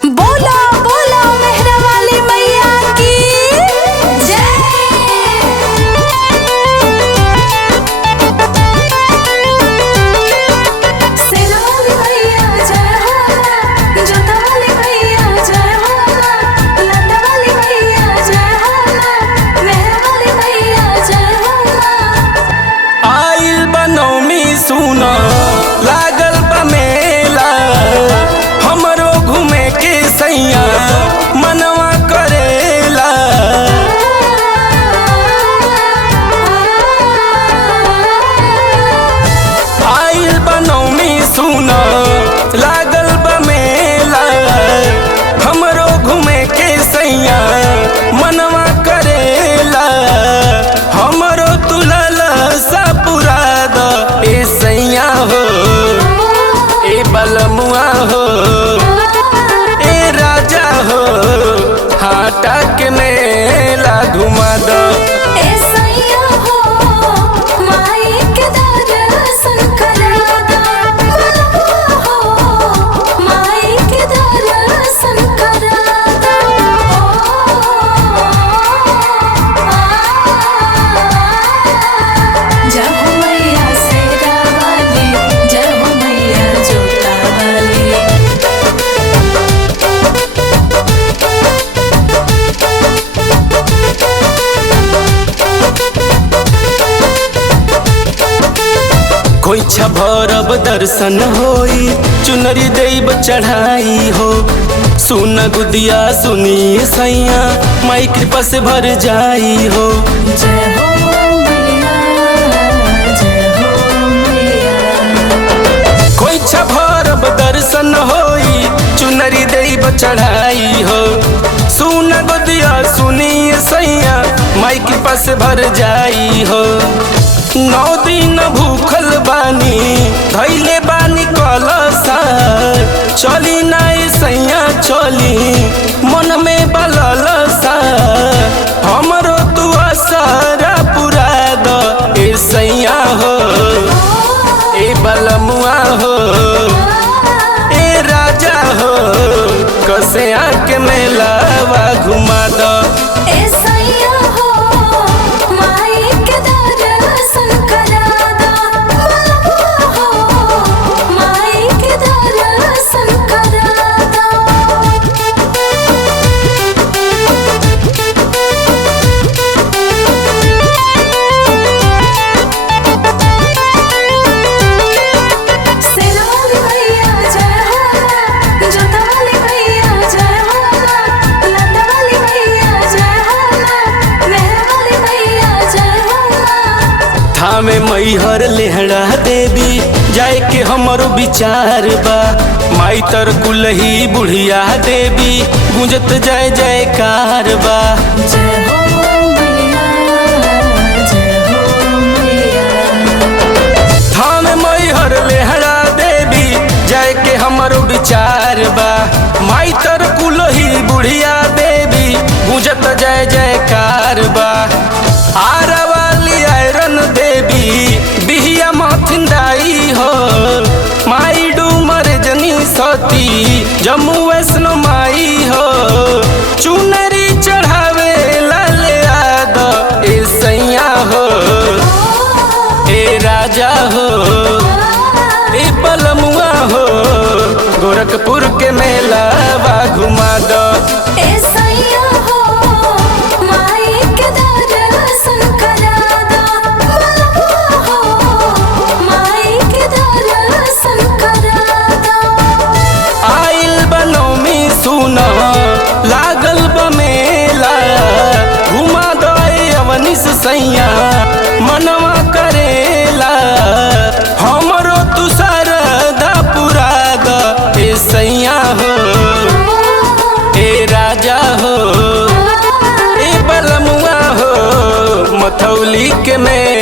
बोला बोला मेहरा वाली मैया की जय। सेना वाली मैया जय होला, जोता वाली मैया जय होला, लंडा वाली मैया जय होला, मेहरा वाली मैया जय होला। आइल बनौमी सुना लागल बा मेला, हमरो घूमे के सैया मनवा करेला। आइल बनौमी सुना लागल बा मेला, हमरो घूमे के सैया मनवा करेला। हमरो तुलल सा पुरा द ए सैया हो, ए बलमुआ हो, ए राजा हो, हाटा के मेला घुमा द। ए सैया हो, माई के दर्शन करा दा, बलवा हो, माई के दर्शन करा दा। जय हो मैया शेरा वाली, जय हो मैया जोता वाली। खोइछा भरब दर्शन होई, चुनरी देब चढ़ाई हो। सुन गुदिया सुनी सैया, माई कृपा से भर जाई हो। जय हो मैया, जय हो मैया। खोइछा भरब दर्शन होई, चुनरी देब चढ़ाई हो। सुन गुदिया सुनी सैया, माई कृपा से भर जाई हो। 9 दिन भूखल बानी, धैले बानी कलसा, चली नाई सैया चली, मन में बललसा। हमरो तू असरा पुरा द ए सैया हो, ए बलमुआ हो, ए राजा हो, कसे आके मेलावा घुमा द। ए सैया हो, माई के दर्शन करा दा, बलवा हो, माई के दर्शन करा दा। सेना वाली मैया जय होला, जोता वाली मैया जय होला, लंडा वाली मैया जय होला, मेहरा वाली मैया जय होला। थामे मैहर लेहड़ा देवी जाए के हमरो विचार बा। माई तर कुलही बुढ़िया देवी गुंजत जय जयकार बा। जय हो मैया, जय हो मैया। थामे मैहर लेहड़ा देवी जाए के हमरो विचार बा। माई तर कुलही बुढ़िया देवी गुंजत जय जयकार बा। आरा वाली आयरन देवी बिहिया मथिंदाई हो। माई डूमर जनी सती जम्मू वैष्णो माई हो। चुनरी चढ़ावे लाले आद ए सैया हो, ए राजा हो, ए बलमुआ हो, गोरखपुर के मेलावा घुमा द। ए सैया हो, माई के दर्शन करा दा, बलवा हो, माई के दर्शन करा दा। आइल बनौमी सुना लागल बा मेला, घुमा द ए अवनिस सैया मनवा करेला। हमरो तू सरदा पुरा द ए सैया हो, ए राजा हो, ए बलमुआ हो, मथौली के में